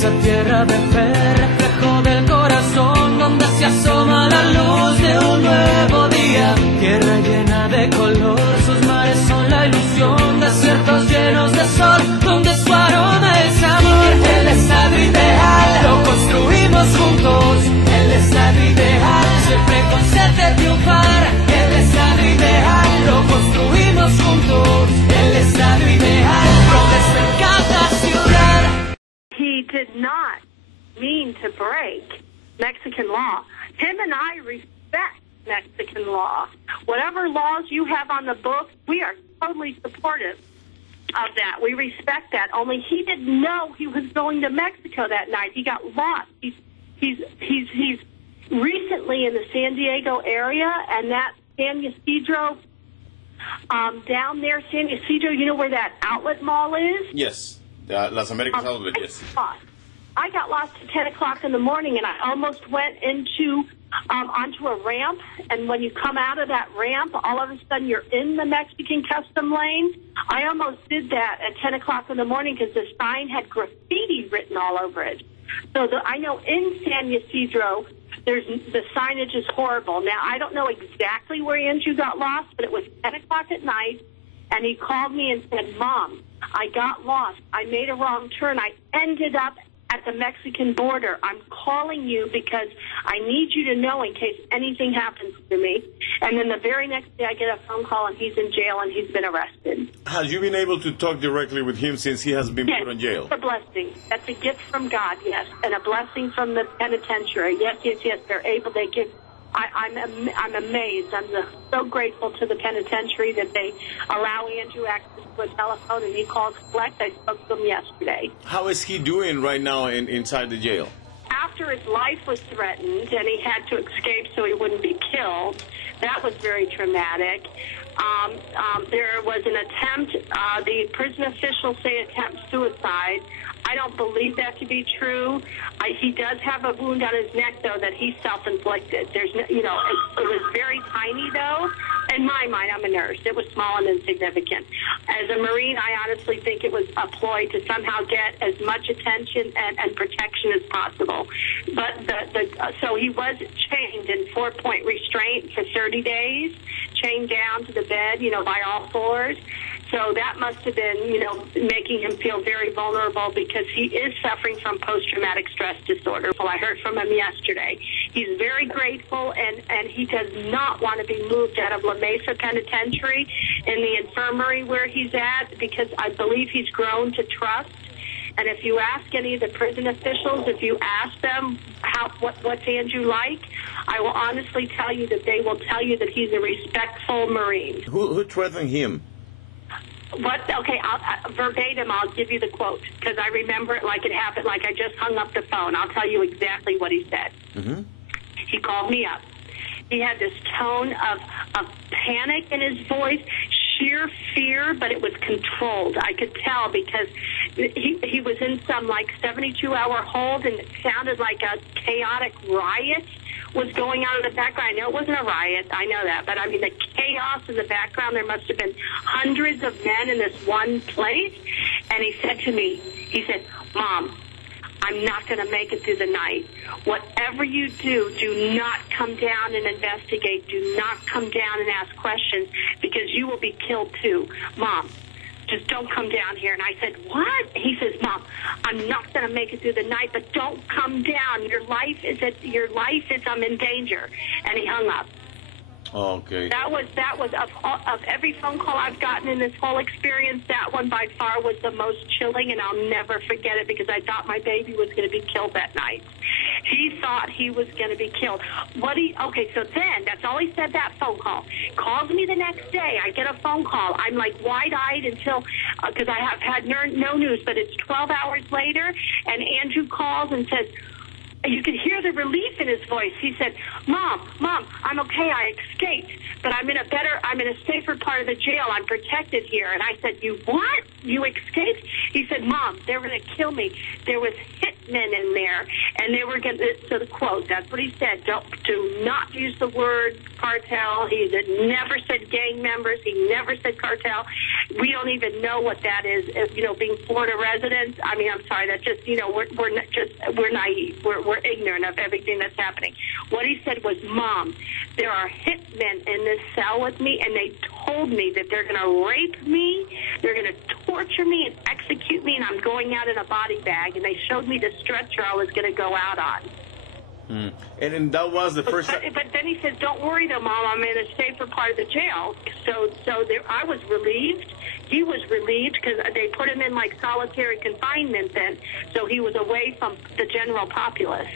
esa tierra de fe, reflejo del corazón donde se asoma la luz de un nuevo día. Tierra llena de color, sus mares son la ilusión, desiertos llenos de sol, donde su aroma es amor. El estado ideal lo construimos juntos, el estado ideal siempre con sed de triunfar. El estado ideal lo construimos juntos, el estado ideal progreso en cada ciudad. He did not mean to break Mexican law. Him and I respect Mexican law. Whatever laws you have on the books, we are totally supportive of that. We respect that. Only he didn't know he was going to Mexico that night. He got lost. He's recently in the San Diego area, and that San Ysidro, down there, San Ysidro, you know where that outlet mall is? Yes, Las Americas outlet, yes. I got lost at 10 o'clock in the morning, and I almost went into onto a ramp, and when you come out of that ramp, all of a sudden you're in the Mexican custom lane. I almost did that at 10 o'clock in the morning because the sign had graffiti written all over it. So I know in San Ysidro, the signage is horrible. Now, I don't know exactly where Andrew got lost, but it was 10 o'clock at night, and he called me and said, Mom, I got lost. I made a wrong turn. I ended up at the Mexican border. I'm calling you because I need you to know in case anything happens to me. And then the very next day I get a phone call and he's in jail and he's been arrested. Have you been able to talk directly with him since he has been put in jail? It's a blessing. That's a gift from God, yes, and a blessing from the penitentiary. Yes, they're able, they give. I'm amazed. I'm so grateful to the penitentiary that they allow Andrew access to a telephone, and he calls collect. I spoke to him yesterday. How is he doing right now inside the jail? After his life was threatened and he had to escape so he wouldn't be killed, that was very traumatic. There was an attempt, the prison officials say attempt suicide. I don't believe that to be true. He does have a wound on his neck, though, that he self-inflicted. There's, no, it was very tiny, though. In my mind, I'm a nurse. It was small and insignificant. As a Marine, I honestly think it was a ploy to somehow get as much attention and protection as possible. But so he was chained in 4-point restraint for 30 days, chained down to the bed, by all fours. So that must have been, making him feel very vulnerable because he is suffering from post-traumatic stress disorder. Well, I heard from him yesterday. He's very grateful, and he does not want to be moved out of La Mesa Penitentiary in the infirmary where he's at because I believe he's grown to trust. And if you ask any of the prison officials, if you ask them what's Andrew like, I will honestly tell you that they will tell you that he's a respectful Marine. Who threatened him? What? Okay, verbatim, I'll give you the quote, because I remember it like it happened, like I just hung up the phone. I'll tell you exactly what he said. Mm-hmm. He called me up. He had this tone of panic in his voice, sheer fear, but it was controlled. I could tell because he was in some, 72-hour hold, and it sounded like a chaotic riot was going on in the background. I know it wasn't a riot. I know that. But, the chaos in the background, there must have been hundreds of men in this one place. And he said to me, Mom, I'm not going to make it through the night. Whatever you do, do not come down and investigate. Do not come down and ask questions because you will be killed too. Mom, just don't come down here. And I said, what? He says, Mom, I'm not going to make it through the night, but don't come down. Your life is I'm in danger. And he hung up. Okay. That was of every phone call I've gotten in this whole experience, that one by far was the most chilling, and I'll never forget it because I thought my baby was going to be killed that night. He thought he was going to be killed. Okay, so then, that's all he said, that phone call. Calls me the next day. I get a phone call. I'm wide-eyed until, because I have had no news, but it's 12 hours later, and Andrew calls and says, you could hear the relief in his voice. He said, Mom, I'm okay. I escaped, but I'm in a safer part of the jail. I'm protected here. And I said, you what? You escaped? He said, Mom, they were going to kill me. There was hitmen in there, and they were going to, so the quote, that's what he said, do not use the word cartel. He never said gang members. He never said cartel. We don't even know what that is. Being Florida residents, I mean, I'm sorry, that's just, we're naive. We're ignorant of everything that's happening. What he said was, Mom, there are hitmen in this cell with me, and they told me that they're going to rape me, they're going to torture me and execute me, and I'm going out in a body bag, and they showed me the stretcher I was going to go out on. And that was the first time. But then he says, don't worry, though, Mom, I'm in a safer part of the jail. So I was relieved. He was relieved because they put him in like solitary confinement then, so he was away from the general populace.